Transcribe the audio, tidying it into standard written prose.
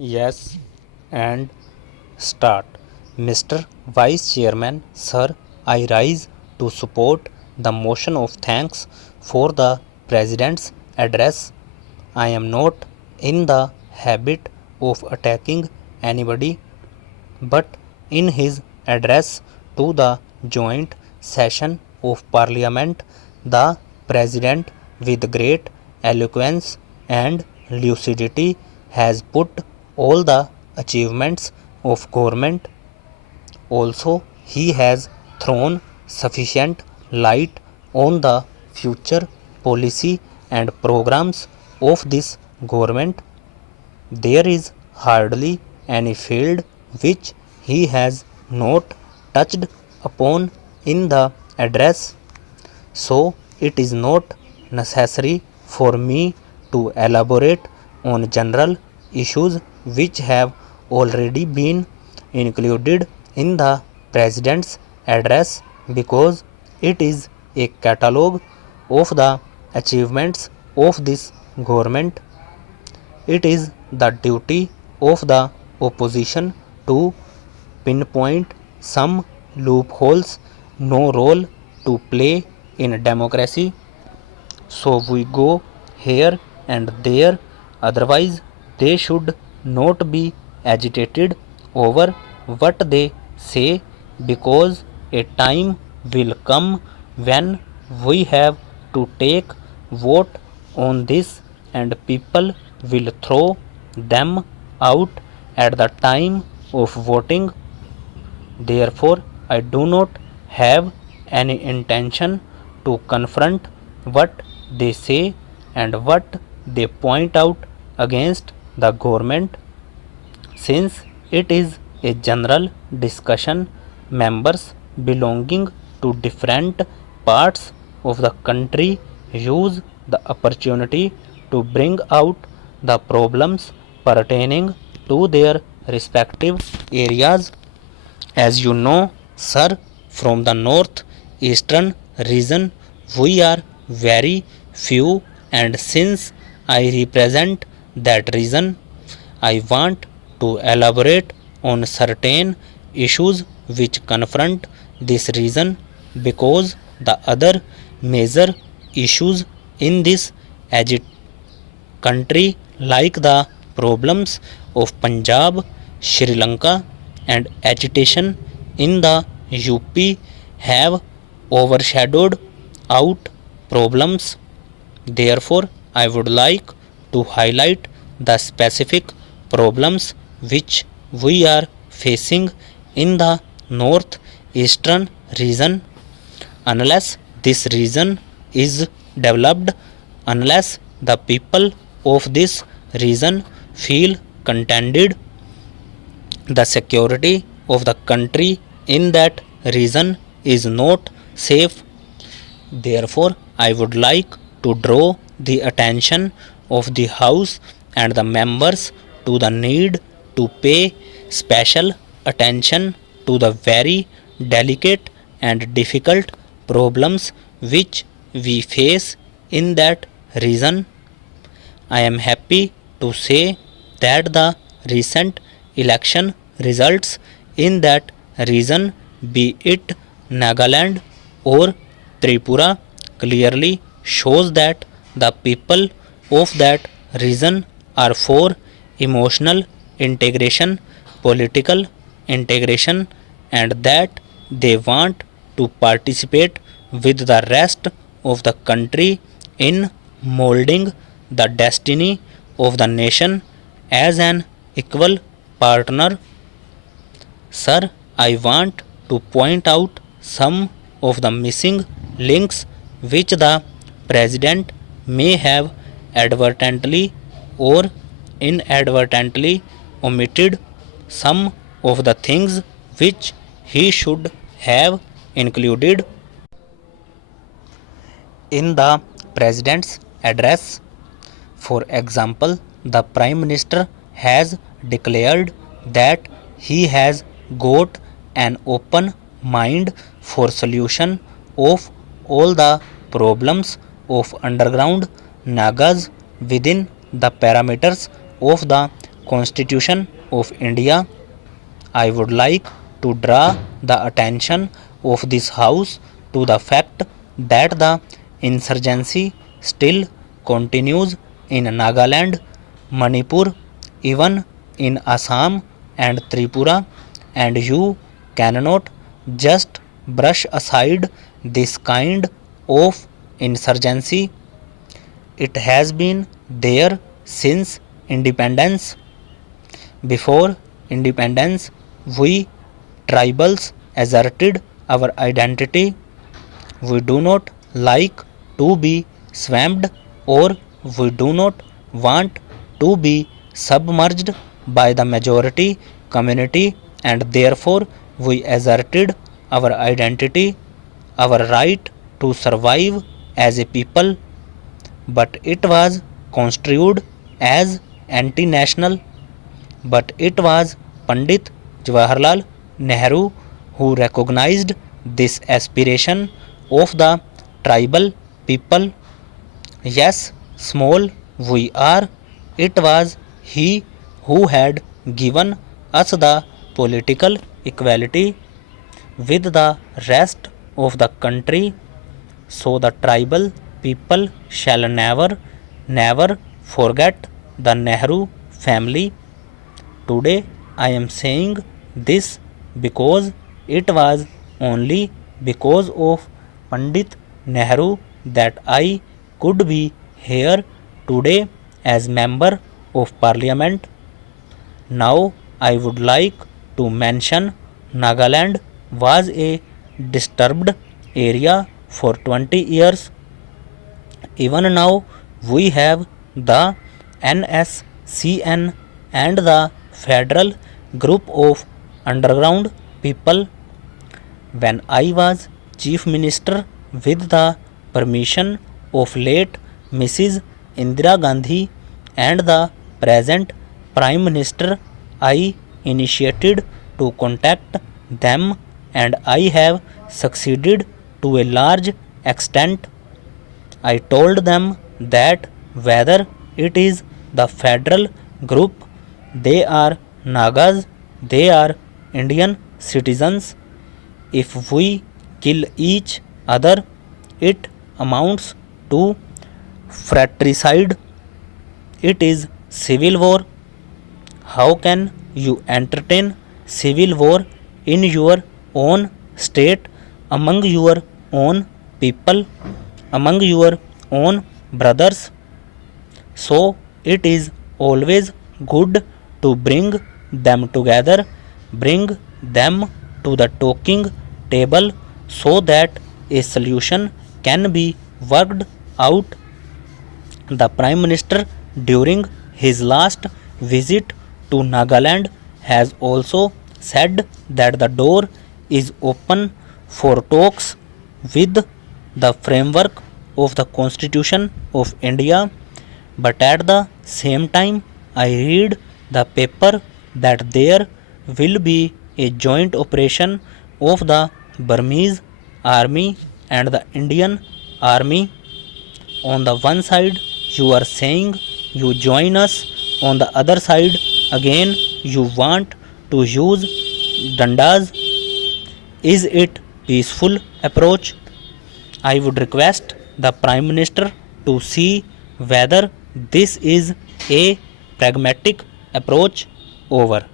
Yes, and start. Mr. Vice Chairman, sir, I rise to support the motion of thanks for the President's address. I am not in the habit of attacking anybody, but in his address to the joint session of Parliament, the President, with great eloquence and lucidity, has put all the achievements of government. Also, he has thrown sufficient light on the future policy and programs of this government. There is hardly any field which he has not touched upon in the address, so it is not necessary for me to elaborate on general issues which have already been included in the President's address, because it is a catalogue of the achievements of this government. It is the duty of the opposition to pinpoint some loopholes, no role to play in democracy. So we go here and there, otherwise, they should not be agitated over what they say, because a time will come when we have to take vote on this and people will throw them out at the time of voting. Therefore, I do not have any intention to confront what they say and what they point out against the government. Since it is a general discussion, members belonging to different parts of the country use the opportunity to bring out the problems pertaining to their respective areas. As you know, sir, from the north eastern region we are very few, and since I represent that region, I want to elaborate on certain issues which confront this region, because the other major issues in this country, like the problems of Punjab, Sri Lanka, and agitation in the UP, have overshadowed out problems. Therefore, I would like to highlight the specific problems which we are facing in the north eastern region. Unless this region is developed, unless the people of this region feel contented, the security of the country in that region is not safe. Therefore, I would like to draw the attention of the House and the members to the need to pay special attention to the very delicate and difficult problems which we face in that region. I am happy to say that the recent election results in that region, be it Nagaland or Tripura, clearly shows that the people of that region are for emotional integration, political integration, and that they want to participate with the rest of the country in molding the destiny of the nation as an equal partner. Sir, I want to point out some of the missing links which the President may have advertently or inadvertently omitted, some of the things which he should have included in the President's address. For example, the Prime Minister has declared that he has got an open mind for solution of all the problems of underground Nagas within the parameters of the Constitution of India, I would like to draw the attention of this House to the fact that the insurgency still continues in Nagaland, Manipur, even in Assam and Tripura, and you cannot just brush aside this kind of insurgency. It has been there since independence. Before independence, we tribals asserted our identity. We do not like to be swamped, or we do not want to be submerged by the majority community, and therefore we asserted our identity, our right to survive as a people. But it was construed as anti-national. But it was Pandit Jawaharlal Nehru who recognized this aspiration of the tribal people. Yes, small we are, it was he who had given us the political equality with the rest of the country. So the tribal people shall never forget the Nehru family. Today I am saying this because it was only because of Pandit Nehru that I could be here today as member of parliament. Now I would like to mention Nagaland was a disturbed area for 20 years. Even now we have the NSCN and the federal group of underground people. When I was chief minister with the permission of late Mrs. Indira Gandhi and the present prime minister, I initiated to contact them, and I have succeeded to a large extent. I told them that whether it is the federal group, they are Nagas, they are Indian citizens. If we kill each other, it amounts to fratricide. It is civil war. How can you entertain civil war in your own state, among your own people, among your own brothers? So it is always good to bring them together, bring them to the talking table so that a solution can be worked out. The Prime Minister during his last visit to Nagaland has also said that the door is open for talks with the framework of the Constitution of India. But at the same time, I read the paper that there will be a joint operation of the Burmese army and the Indian army. On the one side you are saying you join us, on the other side again you want to use dandas. Is it peaceful approach? I would request the Prime Minister to see whether this is a pragmatic approach. Over.